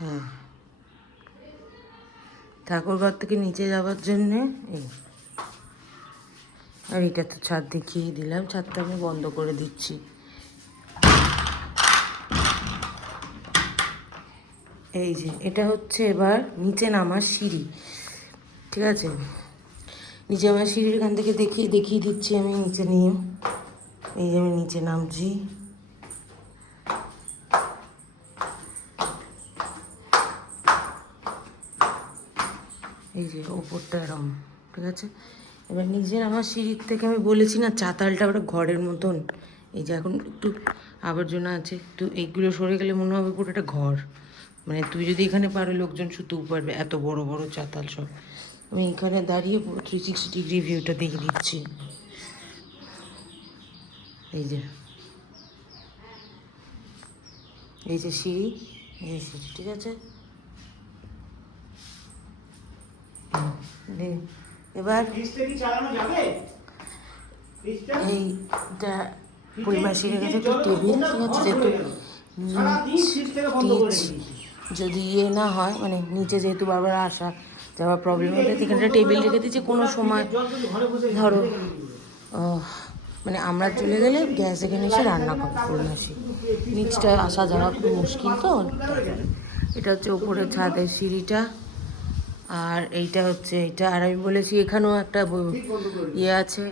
হ্যাঁ, ঠাকুর ঘর থেকে নিচে যাওয়ার জন্যে এই। আর এটা তো ছাদ দেখিয়েই দিলাম, ছাদটা আমি বন্ধ করে দিচ্ছি। এই যে এটা হচ্ছে এবার নিচে নামার সিঁড়ি, ঠিক আছে? নিচে আমার সিঁড়ির এখান থেকে দেখিয়ে দিচ্ছি আমি নিচে নিয়ে। এই যে আমি নিচে নামছি। এই যে ওপরটা এরম, ঠিক আছে? এবার নিজের আমার সিঁড়ির থেকে আমি বলেছি না চাতালটা ওটা ঘরের মতন। এই যে এখন একটু আবর্জনা আছে, তো এইগুলো সরে গেলে মনে হবে পুরো একটা ঘর। মানে তুই যদি এখানে পারো লোকজন শুতেও পারবে, এত বড় বড় চাতাল সব। আমি এখানে দাঁড়িয়ে পুরো 360 ডিগ্রি ভিউটা দেখে দিচ্ছি। এই যে এই যে সিঁড়ি, এই সিঁড়ি, ঠিক আছে? এবার এইটা পরিমাণ সিঁড়ে গেছে একটা টেবিল, ঠিক আছে? যেহেতু নিচ যদি না হয়, মানে নিচে যেহেতু বারবার আসা যাওয়ার প্রবলেম হবে, এখানটা টেবিল রেখে দিচ্ছি। কোনো সময় ধরো মানে আমরা চলে গেলে গ্যাস এখানে এসে রান্না করে আসি। নিচটা আসা যাওয়া খুব মুশকিল, তো এটা হচ্ছে ওপরের ছাদের সিঁড়িটা। আর এইটা হচ্ছে এইটা। আর আমি বলেছি এখানেও একটা ইয়ে আছে,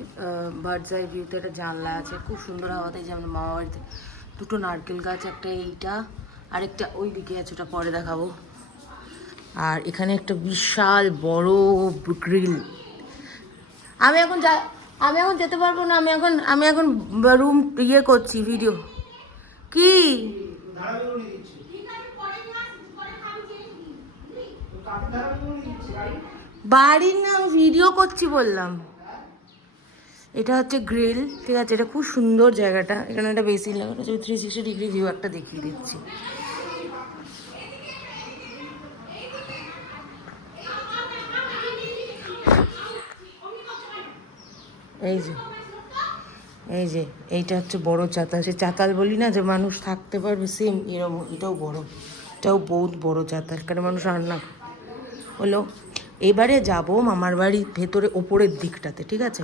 বার্ডস আই ভিউতে একটা জানলা আছে, খুব সুন্দর হাওয়াতে। যে আমাদের মামা বাড়িতে দুটো নারকেল গাছ, একটা এইটা আরেকটা ওই দিকে আছে, ওটা পরে দেখাবো। আর এখানে একটা বিশাল বড় গ্রিল। আমি এখন যেতে পারবো না। আমি এখন রুম ইয়ে করছি, ভিডিও। কি বাড়ির না, আমি ভিডিও করছি বললাম। এটা হচ্ছে গ্রিল, ঠিক আছে? এটা খুব সুন্দর জায়গাটা। এখানে একটা বেসিন লাগানো আছে, 360 ডিগ্রি ভিউ একটা দেখিয়ে দিচ্ছি। এই যে এইটা হচ্ছে বড় চাতাল। সে চাতাল বলি না যে মানুষ থাকতে পারবে, সেম এরকম। এটাও বড়, এটাও বহুত বড় চাতাল, কারণ মানুষ রান্না হলো। এবারে যাব মামার বাড়ির ভেতরে ওপরের দিকটাতে, ঠিক আছে?